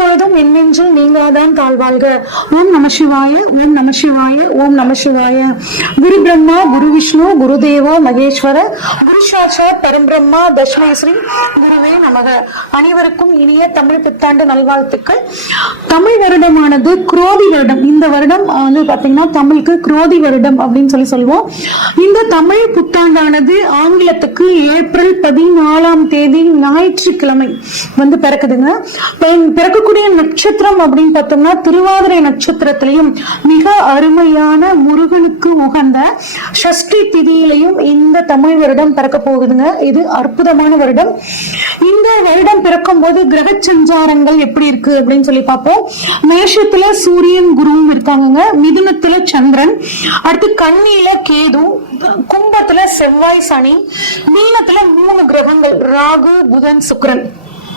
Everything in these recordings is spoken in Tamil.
எப்பொழுதும் என்னென்றும் நீங்காதான் தாழ்வாழ்க ஓம் நம சிவாய ஓம் நம சிவாய ஓம் நம சிவாய. குரு பிரம்மா குரு விஷ்ணு குரு தேவோ மகேஸ்வர குரு சாட்சாத் பரம்பிரம்மா தஷ்மை ஸ்ரீ குருவே நமக. அனைவருக்கும் இனிய தமிழ் புத்தாண்டு நல்வாழ்த்துக்கள். தமிழ் வருடமானது குரோதி வருடம். இந்த வருடம் வந்து பாத்தீங்கன்னா தமிழுக்கு குரோதி வருடம் அப்படின்னு சொல்லி சொல்லுவோம். இந்த தமிழ் புத்தாண்டானது ஆங்கிலத்துக்கு ஏப்ரல் பதினாலாம் தேதி ஞாயிற்றுக்கிழமை வந்து பிறக்குதுங்க. பிறக்க பிறக்கக்கூடிய நட்சத்திரம் அப்படின்னு பார்த்தோம்னா திருவாதிரை நட்சத்திரத்திலையும் மிக அருமையான முருகனுக்கு உகந்த ஷஷ்டி திதியிலையும் இந்த தமிழ் வருடம் பிறக்க போகுதுங்க. இது அற்புதமான வருடம். இந்த வருடம் பிறக்கும் போது கிரக சஞ்சாரங்கள் எப்படி இருக்கு அப்படின்னு சொல்லி பார்ப்போம். மேஷத்துல சூரியன் குருவும் இருக்காங்க மிதுனத்துல சந்திரன். அடுத்து கண்ணியில கேது. கும்பத்துல செவ்வாய் சனி. மீனத்துல மூணு கிரகங்கள். ராகு புதன் சுக்கிரன்.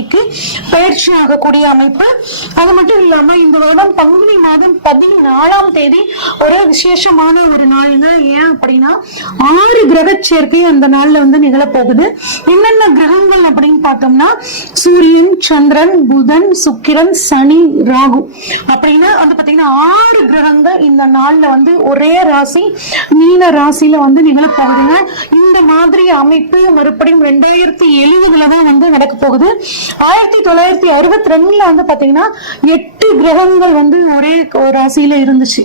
ராசிக்கு பயிற்சி ஆகக்கூடிய அமைப்பு. அது மட்டும் இல்லாம இந்த வருடம் பங்குனி மாதம் பதினாலாம் தேதி ஒரு விசேஷமான ஒரு நாள்னா ஏன் அப்படின்னா ஆறு கிரக சேர்க்கை அந்த நாள்ல வந்து நிகழப்போகுது. என்னென்ன கிரகங்கள் அப்படின்னு பார்த்தோம்னா சூரியன் சந்திரன் புதன் சுக்கிரன் சனி ராகு. அப்படின்னா வந்து பாத்தீங்கன்னா ஆறு கிரகங்கள் இந்த நாள்ல வந்து ஒரே ராசி மீன ராசியில வந்து நிகழப்போகுதுங்க இந்த மாதிரி அமைப்பு மறுபடியும் ரெண்டாயிரத்தி எழுபதுல தான் வந்து நடக்க போகுது. ஆயிரத்தி தொள்ளாயிரத்தி அறுபத்தி ரெண்டுல வந்து பாத்தீங்கன்னா எட்டு கிரகங்கள் வந்து ஒரே ராசியில இருந்துச்சு.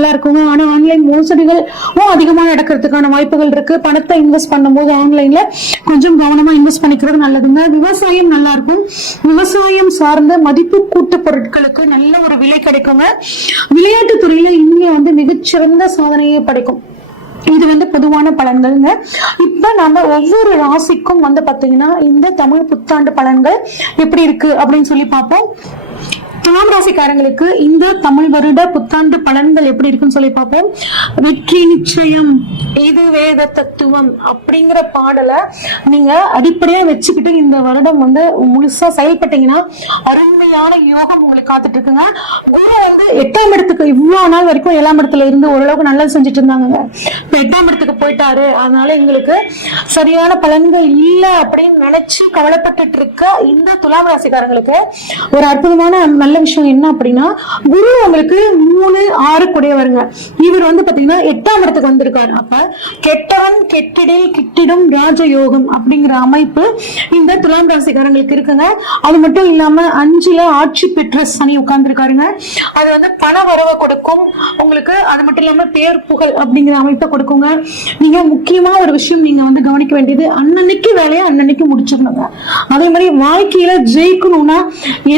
நல்லா இருக்குங்க ஆனா ஆன்லைன் மோசடிகள் அதிகமா நடக்கிறதுக்கான வாய்ப்புகள் இருக்கு. பணத்தை இன்வெஸ்ட் பண்ணும்போது ஆன்லைன்ல கொஞ்சம் கவனமா இன்வெஸ்ட் பண்ணிக்கிறது நல்லதுங்க. விவசாயம் நல்லா இருக்கும். விவசாயம் சார்ந்த மதிப்பு கூட்டு பொருட்களுக்கு நல்ல ஒரு விலை கிடைக்குங்க. விளையாட்டு துறையில இந்தியா வந்து மிகச்சிறந்த சாதனையை படைக்கும். இது வந்து பொதுவான பலன்கள்ங்க. இப்ப நம்ம ஒவ்வொரு ராசிக்கும் வந்து பாத்தீங்கன்னா இந்த தமிழ் புத்தாண்டு பலன்கள் எப்படி இருக்கு அப்படின்னு சொல்லி பார்ப்போம். துலாம் ராசிக்காரங்களுக்கு இந்த தமிழ் வருட புத்தாண்டு பலன்கள் எப்படி இருக்குன்னு சொல்லி பார்ப்போம். வெற்றி நிச்சயம் இது வேத தத்துவம் அப்படிங்கிற பாடலை நீங்க அடிப்படையா வச்சுக்கிட்டு இந்த வருடம் வந்து முழுசா செயல்பட்டீங்கன்னா அருமையான யோகம் உங்களுக்கு காத்துட்டு இருக்குங்க குரு வந்து எட்டாம் இடத்துக்கு இவ்வளவு நாள் வரைக்கும் ஏழாம் இடத்துல இருந்து ஓரளவுக்கு நல்லது செஞ்சுட்டு இருந்தாங்க இப்ப எட்டாம் இடத்துக்கு போயிட்டாரு. அதனால எங்களுக்கு சரியான பலன்கள் இல்லை அப்படின்னு நினைச்சு கவலைப்பட்டுட்டு இருக்க இந்த துலாம் ராசிக்காரங்களுக்கு ஒரு அற்புதமான நல்ல நல்ல விஷயம் என்ன அப்படின்னா குரு உங்களுக்கு மூணு ஆறு கூடியவருங்க. இவர் வந்து பாத்தீங்கன்னா எட்டாம் இடத்துக்கு வந்திருக்காரு. அப்ப கெட்டவன் கெட்டிடில் கிட்டிடும் ராஜயோகம் அப்படிங்கிற அமைப்பு இந்த துலாம் ராசிக்காரங்களுக்கு இருக்குங்க. அது மட்டும் இல்லாம அஞ்சுல ஆட்சி பெற்ற சனி உட்கார்ந்துருக்காருங்க. அது வந்து பண வரவை கொடுக்கும். உங்களுக்கு அது மட்டும் இல்லாம பேர் புகழ் அப்படிங்கிற அமைப்பை கொடுக்குங்க. நீங்க முக்கியமா ஒரு விஷயம் நீங்க வந்து கவனிக்க வேண்டியது அன்னன்னைக்கு வேலையை அன்னன்னைக்கு முடிச்சுக்கணுங்க. அதே மாதிரி வாழ்க்கையில ஜெயிக்கணும்னா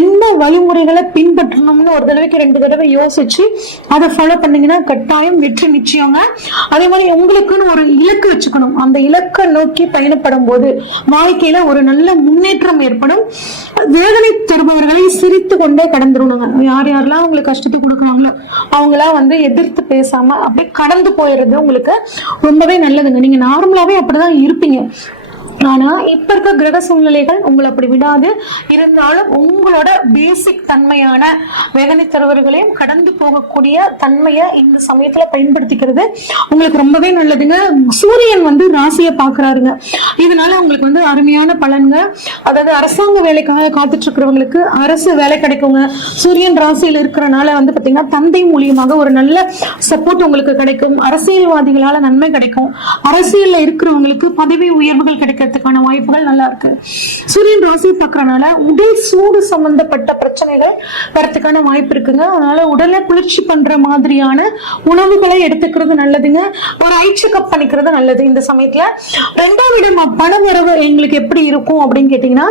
என்ன வழிமுறைகளை பின்பற்றணும்னு ஒரு தடவைக்கு ரெண்டு தடவை யோசிச்சு அதை ஃபாலோ பண்ணீங்கன்னா கட்டாயம் வெற்றி நிச்சயங்க. அதே மாதிரி உங்களுக்குன்னு ஒரு இலக்கு வச்சுக்கணும். அந்த இலக்கை நோக்கி பயணப்படும் போது வாழ்க்கையில ஒரு நல்ல முன்னேற்றம் ஏற்படும். வேதனை தருபவர்களை சிரித்து கொண்டே கடந்துருணுங்க யார் யாரெல்லாம் உங்களுக்கு கஷ்டத்தை கொடுக்குறாங்களோ அவங்களாம் வந்து எதிர்த்து பேசாம அப்படியே கடந்து போயிடுறது உங்களுக்கு ரொம்பவே நல்லதுங்க. நீங்க நார்மலாவே அப்படிதான் இருப்பீங்க. ஆனா இப்ப இருக்க கிரக சூழ்நிலைகள் உங்களை அப்படி விடாது. இருந்தாலும் உங்களோட பேசிக் தன்மையான வேதனை தருவர்களையும் கடந்து போகக்கூடிய தன்மையை இந்த சமயத்துல பயன்படுத்திக்கிறது உங்களுக்கு ரொம்பவே நல்லதுங்க. சூரியன் வந்து ராசியை பாக்குறாருங்க இதனால உங்களுக்கு வந்து அருமையான பலன்க அதாவது அரசாங்க வேலைக்காக காத்துட்டு இருக்கிறவங்களுக்கு அரசு வேலை கிடைக்குங்க. சூரியன் ராசியில் இருக்கிறனால வந்து பாத்தீங்கன்னா தந்தை மூலியமாக ஒரு நல்ல சப்போர்ட் உங்களுக்கு கிடைக்கும். அரசியல்வாதிகளால நன்மை கிடைக்கும். அரசியல்ல இருக்கிறவங்களுக்கு பதவி உயர்வுகள் கிடைக்கிறதுக்கான வாய்ப்புகள் நல்லா இருக்கு. சூரியன் ராசி பார்க்கறனால உடல் சூடு சம்பந்தப்பட்ட பிரச்சனைகள் வரத்துக்கான வாய்ப்பு இருக்குங்க. அதனால உடலை குளிர்ச்சி பண்ற மாதிரியான உணவுகளை எடுத்துக்கிறது நல்லதுங்க. ஒரு ஐ செக்அப் பண்ணிக்கிறது நல்லது இந்த சமயத்துல. ரெண்டாம் இடம் பண வரவு எங்களுக்கு எப்படி இருக்கும் அப்படின்னு கேட்டீங்கன்னா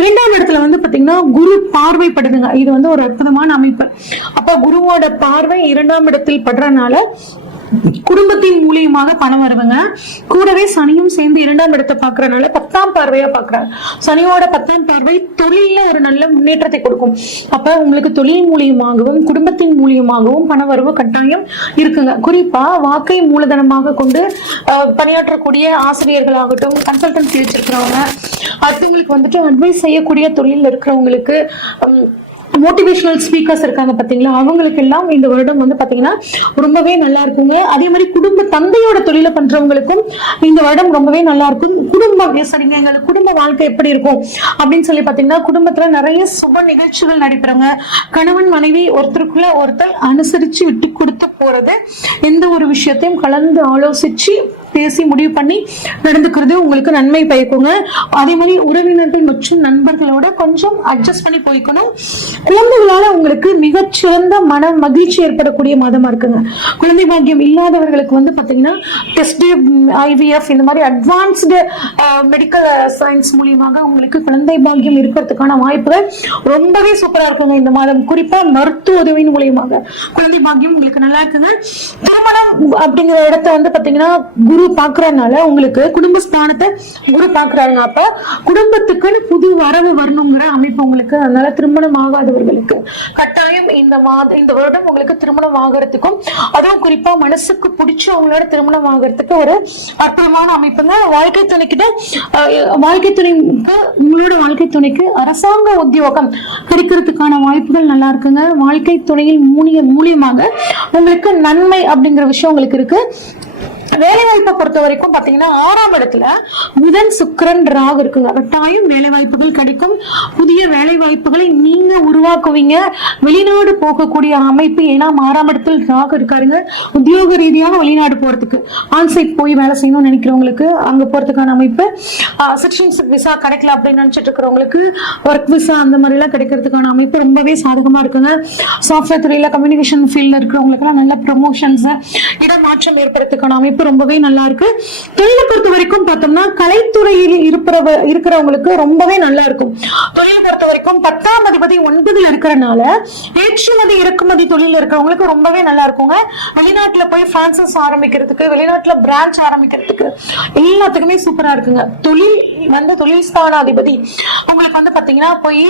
இரண்டாம் இடத்துல வந்து பாத்தீங்கன்னா குரு பார்வைப்படுதுங்க. இது வந்து ஒரு அற்புதமான அமைப்பு. அப்ப குருவோட பார்வை இரண்டாம் இடத்தில் படுறனால குடும்பத்தின் மூலியமாக பணம் வருவங்க. கூடவே சனியும் சேர்ந்து இரண்டாம் இடத்தை பாக்குறதுனால பத்தாம் பார்வையா பாக்குறாரு சனியோட பத்தாம் பார்வை தொழில ஒரு நல்ல முன்னேற்றத்தை கொடுக்கும். அப்ப உங்களுக்கு தொழில் மூலியமாகவும் குடும்பத்தின் மூலியமாகவும் பண வரவு கட்டாயம் இருக்குங்க. குறிப்பா வாக்கை மூலதனமாக கொண்டு பணியாற்றக்கூடிய ஆசிரியர்களாகட்டும் கன்சல்டன்சி வச்சிருக்கிறவங்க அடுத்தவங்களுக்கு வந்துட்டு அட்வைஸ் செய்யக்கூடிய தொழில் இருக்கிறவங்களுக்கு மோட்டிவேஷனல் ஸ்பீக்கர்ஸ் இருக்காங்க பார்த்தீங்களா அவங்களுக்கு எல்லாம் இந்த வருடம் வந்து பார்த்தீங்கன்னா ரொம்பவே நல்லா இருக்குங்க. அதே மாதிரி குடும்ப தந்தையோட தொழிலை பண்றவங்களுக்கும் இந்த வருடம் ரொம்பவே நல்லா இருக்கும். குடும்பம் சரிங்க எங்களுக்கு குடும்ப வாழ்க்கை எப்படி இருக்கும்? அப்படின்னு சொல்லி பார்த்தீங்கன்னா குடும்பத்துல நிறைய சுப நிகழ்ச்சிகள் நடைபெறுங்க. கணவன் மனைவி ஒருத்தருக்குள்ள ஒருத்தர் அனுசரிச்சு விட்டு கொடுத்து போறது எந்த ஒரு விஷயத்தையும் கலந்து ஆலோசிச்சு பேசி முடிவு பண்ணி நடந்துக்கிறது உங்களுக்கு நன்மை பயக்குங்க. அதே மாதிரி உறவினர்கள் மற்றும் நண்பர்களோட கொஞ்சம் அட்ஜஸ்ட் பண்ணி போய்க்கணும். குழந்தைகளால உங்களுக்கு மிகச்சிறந்த மன மகிழ்ச்சி ஏற்படக்கூடிய மாதமா இருக்குங்க. குழந்தை பாக்கியம் இல்லாதவர்களுக்கு வந்து பாத்தீங்கன்னா டெஸ்ட் ஐவிஎஃப் இந்த மாதிரி அட்வான்ஸ்டு மெடிக்கல் சயின்ஸ் மூலியமாக உங்களுக்கு குழந்தை பாக்கியம் இருக்கிறதுக்கான வாய்ப்புகள் ரொம்பவே சூப்பரா இருக்குங்க இந்த மாதம். குறிப்பா மருத்துவ உதவியின் மூலியமாக குழந்தை பாக்கியம் உங்களுக்கு நல்லா இருக்குங்க. திருமணம் அப்படிங்கிற இடத்த வந்து பாத்தீங்கன்னா குரு பாக்குறதுனால உங்களுக்கு குடும்ப ஸ்தானத்தை குரு பாக்குறாங்க அப்ப குடும்பத்துக்குன்னு புது வரவு வரணுங்கிற அமைப்பு உங்களுக்கு. அதனால திருமணம் ஆகாதவர்களுக்கு கட்டாயம் இந்த மாத இந்த வருடம் உங்களுக்கு திருமணம் ஆகிறதுக்கும் அதுவும் குறிப்பா மனசுக்கு பிடிச்சவங்களோட திருமணம் ஆகிறதுக்கு ஒரு அற்புதமான அமைப்புங்க. வாழ்க்கை துணைக்கிட்ட வாழ்க்கை துணைக்கு உங்களோட வாழ்க்கை துணைக்கு அரசாங்க உத்தியோகம் கிடைக்கிறதுக்கான வாய்ப்புகள் நல்லா இருக்குங்க. வாழ்க்கை துணையில் மூலிய மூலியமாக உங்களுக்கு நன்மை அப்படிங்கிற விஷயம் உங்களுக்கு இருக்கு. வேலை வாய்ப்பை பொறுத்த வரைக்கும் பாத்தீங்கன்னா ஆறாம் இடத்துல புதன் சுக்கரன் ராகு இருக்குங்க. கட்டாயம் வேலை வாய்ப்புகள் கிடைக்கும். புதிய வேலை வாய்ப்புகளை நீங்க உருவாக்குவீங்க. வெளிநாடு போகக்கூடிய அமைப்பு ஏன்னா ஆறாம் இடத்தில் ராகு இருக்காருங்க. உத்தியோக ரீதியாக வெளிநாடு போறதுக்கு ஆன்சைட் போய் வேலை செய்யணும்னு நினைக்கிறவங்களுக்கு அங்க போறதுக்கான அமைப்பு சிட்டிசன்ஷிப் விசா கிடைக்கல அப்படின்னு நினைச்சிட்டு இருக்கிறவங்களுக்கு ஒர்க் விசா அந்த மாதிரி எல்லாம் கிடைக்கிறதுக்கான அமைப்பு ரொம்பவே சாதகமா இருக்குங்க. சாஃப்ட்வேர் துறையில கம்யூனிகேஷன் ஃபீல்ட்ல இருக்கிறவங்களுக்கு எல்லாம் நல்ல ப்ரமோஷன்ஸ் இடமாற்றம் ஏற்படுறதுக்கான அமைப்பு ரொம்பவே நல்லா இருக்கு. தொழிலை பொறுத்த வரைக்கும் பார்த்தோம்னா கலைத்துறையில் இருப்பவ இருக்கிறவங்களுக்கு ரொம்பவே நல்லா இருக்கும். தொழிலை பொறுத்த வரைக்கும் பத்தாம் அதிபதி ஒன்பதுல இருக்கிறனால ஏற்றுமதி இறக்குமதி தொழில் இருக்கிறவங்களுக்கு ரொம்பவே நல்லா இருக்குங்க. வெளிநாட்டுல போய் பிரான்சஸ் ஆரம்பிக்கிறதுக்கு வெளிநாட்டுல பிரான்ச் ஆரம்பிக்கிறதுக்கு எல்லாத்துக்குமே சூப்பரா இருக்குங்க. தொழில் வந்து தொழில் ஸ்தானாதிபதி. உங்களுக்கு வந்து பாத்தீங்கன்னா போய்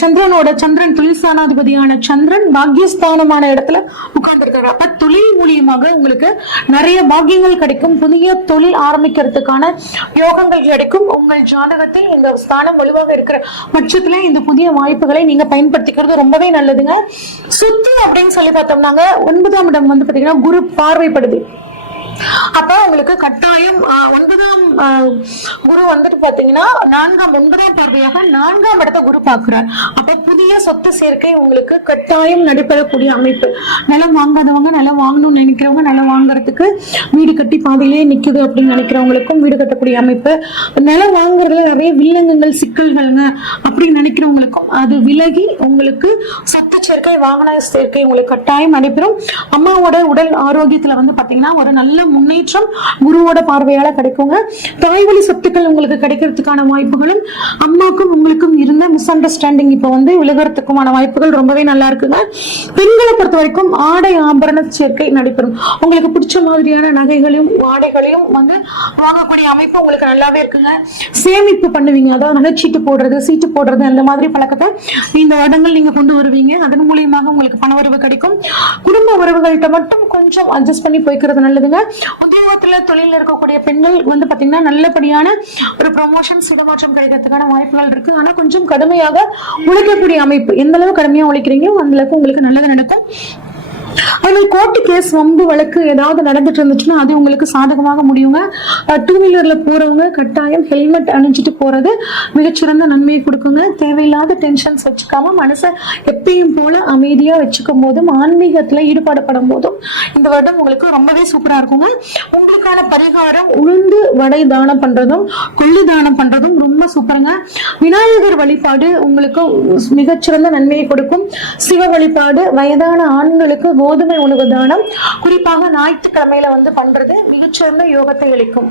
சந்திரனோட சந்திரன் தொழில் ஸ்தானாதிபதியான சந்திரன் பாக்கியஸ்தானமான இடத்துல உட்கார்ந்து இருக்காரு அப்ப தொழில் மூலியமாக உங்களுக்கு நிறைய பாக்கிய பாக்கியங்கள் கிடைக்கும் புதிய தொழில் ஆரம்பிக்கிறதுக்கான யோகங்கள் கிடைக்கும். உங்கள் ஜாதகத்தில் இந்த ஸ்தானம் வலுவாக இருக்கிற பட்சத்துல இந்த புதிய வாய்ப்புகளை நீங்க பயன்படுத்திக்கிறது ரொம்பவே நல்லதுங்க. சுத்தி அப்படின்னு சொல்லி பார்த்தோம்னாங்க ஒன்பதாம் இடம் வந்து பாத்தீங்கன்னா குரு பார்வைப்படுது. அப்ப உங்களுக்கு கட்டாயம் ஒன்பதாம் குரு வந்துட்டு பாத்தீங்கன்னா நான்காம் ஒன்பதாம் பார்வையாக நான்காம் இடத்த குரு பாக்குறார் அப்ப புதிய சொத்து சேர்க்கை உங்களுக்கு கட்டாயம் நடைபெறக்கூடிய அமைப்பு. நிலம் வாங்காதவங்க நிலம் வாங்கணும்னு நினைக்கிறவங்க நிலம் வாங்குறதுக்கு வீடு கட்டி பாதையிலே நிக்குது அப்படின்னு நினைக்கிறவங்களுக்கும் வீடு கட்டக்கூடிய அமைப்பு. நிலம் வாங்குறதுல நிறைய வில்லங்கங்கள் சிக்கல்கள்ங்க அப்படின்னு நினைக்கிறவங்களுக்கும் அது விலகி உங்களுக்கு சொத்து சேர்க்கை வாகன சேர்க்கை உங்களுக்கு கட்டாயம் நடைபெறும். அம்மாவோட உடல் ஆரோக்கியத்துல வந்து பாத்தீங்கன்னா ஒரு நல்ல முன்னேற்றம் குருவோட பார்வையால கிடைக்குங்க. தாய்வழி சொத்துக்கள் உங்களுக்கு கிடைக்கிறதுக்கான வாய்ப்புகளும் அம்மாக்கும் உங்களுக்கும் இருந்த மிஸ் அண்டர்ஸ்டாண்டிங் இப்போ வந்து விலகிறதுக்குமான வாய்ப்புகள் ரொம்பவே நல்லா இருக்குங்க. பெண்களை பொறுத்த வரைக்கும் ஆடை ஆபரண சேர்க்கை நடைபெறும். உங்களுக்கு பிடிச்ச மாதிரியான நகைகளையும் ஆடைகளையும் வந்து வாங்கக்கூடிய அமைப்பு உங்களுக்கு நல்லாவே இருக்குங்க. சேமிப்பு பண்ணுவீங்க. அதாவது நகைச்சீட்டு போடுறது சீட்டு போடுறது அந்த மாதிரி பழக்கத்தை இந்த வருடங்கள் நீங்க கொண்டு வருவீங்க. அதன் மூலியமாக உங்களுக்கு பண உறவு கிடைக்கும். குடும்ப உறவுகள்கிட்ட மட்டும் கொஞ்சம் அட்ஜஸ்ட் பண்ணி போய்க்கிறது நல்லதுங்க. உத்தியோகத்துல தொழில இருக்கக்கூடிய பெண்கள் வந்து பாத்தீங்கன்னா நல்லபடியான ஒரு ப்ரொமோஷன்ஸ் இடமாற்றம் கிடைக்கிறதுக்கான வாய்ப்புகள் இருக்கு. ஆனா கொஞ்சம் கடுமையாக உழைக்கக்கூடிய அமைப்பு. எந்த அளவு கடுமையா உழைக்கிறீங்களோ அந்த அளவுக்கு உங்களுக்கு நல்லது நடக்கும். அதே கோர்ட்டு கேஸ் வம்பு வழக்கு ஏதாவது நடந்துட்டு இருந்துச்சுன்னா அது உங்களுக்கு சாதகமாக முடியுங்க. டூ வீலர்ல போறவங்க கட்டாயம் ஹெல்மெட் அணிஞ்சிட்டு போறது மிகச்சிறந்த நன்மையை கொடுக்குங்க. தேவையில்லாத டென்ஷன்ஸ் வச்சுக்காம மனசை எப்பயும் போல அமைதியா வச்சுக்கும் போதும் ஆன்மீகத்துல ஈடுபாடுபடும் போதும் இந்த வருடம் உங்களுக்கு ரொம்பவே சூப்பரா இருக்குங்க. உங்களுக்கான பரிகாரம் உளுந்து வடை தானம் பண்றதும் கொள்ளு தானம் பண்றதும் ரொம்ப சூப்பருங்க விநாயகர் வழிபாடு உங்களுக்கு மிகச்சிறந்த நன்மையை கொடுக்கும். சிவ வழிபாடு வயதான ஆண்களுக்கு கோதுமை உணவு தானம். குறிப்பாக ஞாயிற்றுக்கிழமையில வந்து பண்றது மிகச்சிறந்த யோகத்தை அளிக்கும்.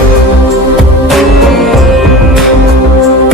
Thank you.